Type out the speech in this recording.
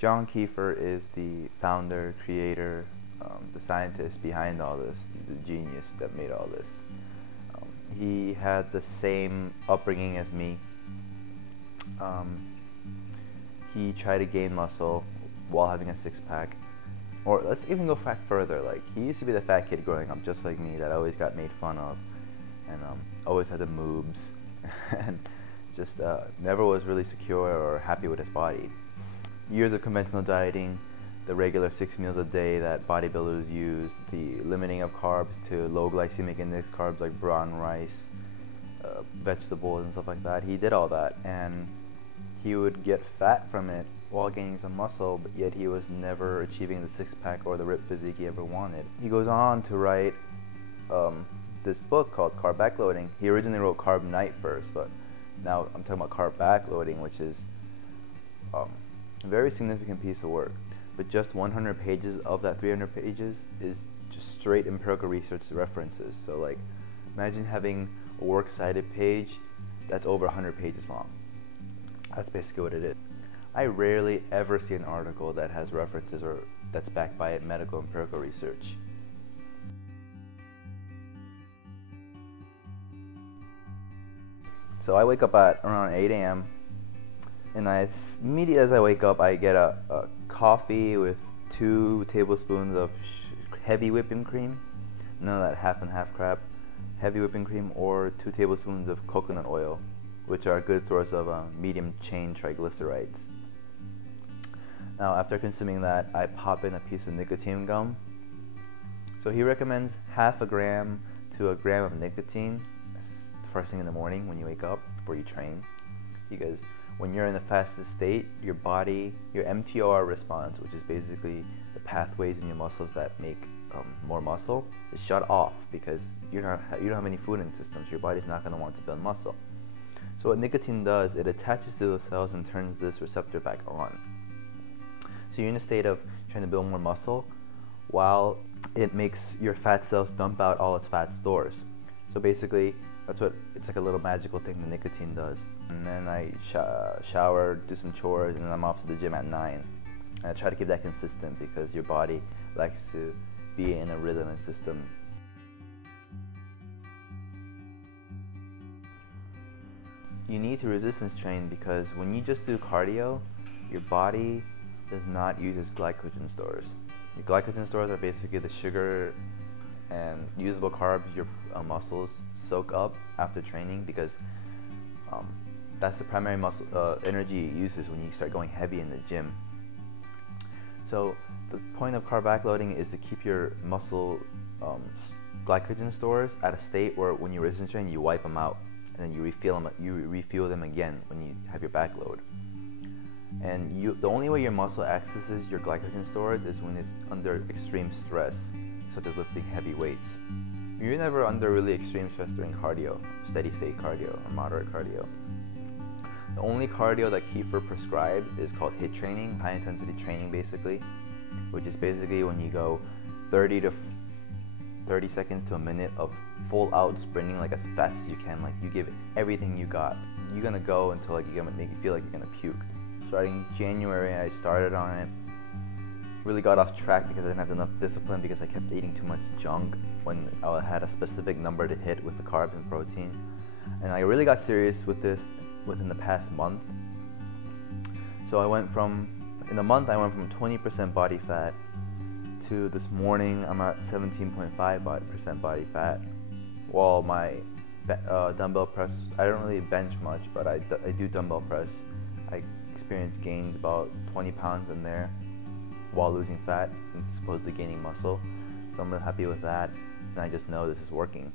John Kiefer is the founder, creator, the scientist behind all this, the genius that made all this. He had the same upbringing as me. He tried to gain muscle while having a six-pack. Or let's even go back further. Like, he used to be the fat kid growing up, just like me, that always got made fun of, and always had the moobs, and just never was really secure or happy with his body. Years of conventional dieting, the regular 6 meals a day that bodybuilders use, the limiting of carbs to low glycemic index carbs like brown rice, vegetables and stuff like that. He did all that, and he would get fat from it while gaining some muscle, but yet he was never achieving the six-pack or the ripped physique he ever wanted. He goes on to write this book called Carb Backloading. He originally wrote Carb Night first, but now I'm talking about Carb Backloading, which is a very significant piece of work. But just 100 pages of that 300 pages is just straight empirical research references. So like, imagine having a works cited page that's over 100 pages long. That's basically what it is. I rarely ever see an article that has references or that's backed by medical empirical research. So I wake up at around 8 a.m. and immediately as I wake up, I get a coffee with 2 tablespoons of heavy whipping cream, none of that half and half crap, heavy whipping cream, or 2 tablespoons of coconut oil, which are a good source of medium chain triglycerides. Now, after consuming that, I pop in a piece of nicotine gum. So he recommends half a gram to a gram of nicotine the first thing in the morning when you wake up before you train, because when you're in the fasted state, your body, your mTOR response, which is basically the pathways in your muscles that make more muscle, is shut off because you don't have any food in the system, so your body's not going to want to build muscle. So what nicotine does, it attaches to those cells and turns this receptor back on. So you're in a state of trying to build more muscle while it makes your fat cells dump out all its fat stores. So basically, it's like a little magical thing the nicotine does. And then I shower, do some chores, and then I'm off to the gym at 9. And I try to keep that consistent because your body likes to be in a rhythm and system. You need to resistance train because when you just do cardio, your body does not use its glycogen stores. Your glycogen stores are basically the sugar and usable carbs your muscles soak up after training, because that's the primary muscle energy it uses when you start going heavy in the gym. So the point of carb backloading is to keep your muscle glycogen stores at a state where when you resistance train, you wipe them out, and then you refuel them again when you have your backload. And the only way your muscle accesses your glycogen stores is when it's under extreme stress, such as lifting heavy weights. You're never under really extreme stress during cardio, steady state cardio or moderate cardio. The only cardio that Kiefer prescribed is called HIIT training, high intensity training basically, which is basically when you go 30 seconds to a minute of full out sprinting, like as fast as you can, like you give everything you got. You're gonna go until like you're gonna make you feel like you're gonna puke. Starting January, I started on it. Really got off track because I didn't have enough discipline because I kept eating too much junk when I had a specific number to hit with the carbs and protein. And I really got serious with this within the past month. So in a month I went from 20% body fat to this morning I'm at 17.5% body fat. While my dumbbell press, I don't really bench much, but I do dumbbell press. I experienced gains about 20 pounds in there while losing fat and supposedly gaining muscle. So I'm really happy with that, and I just know this is working.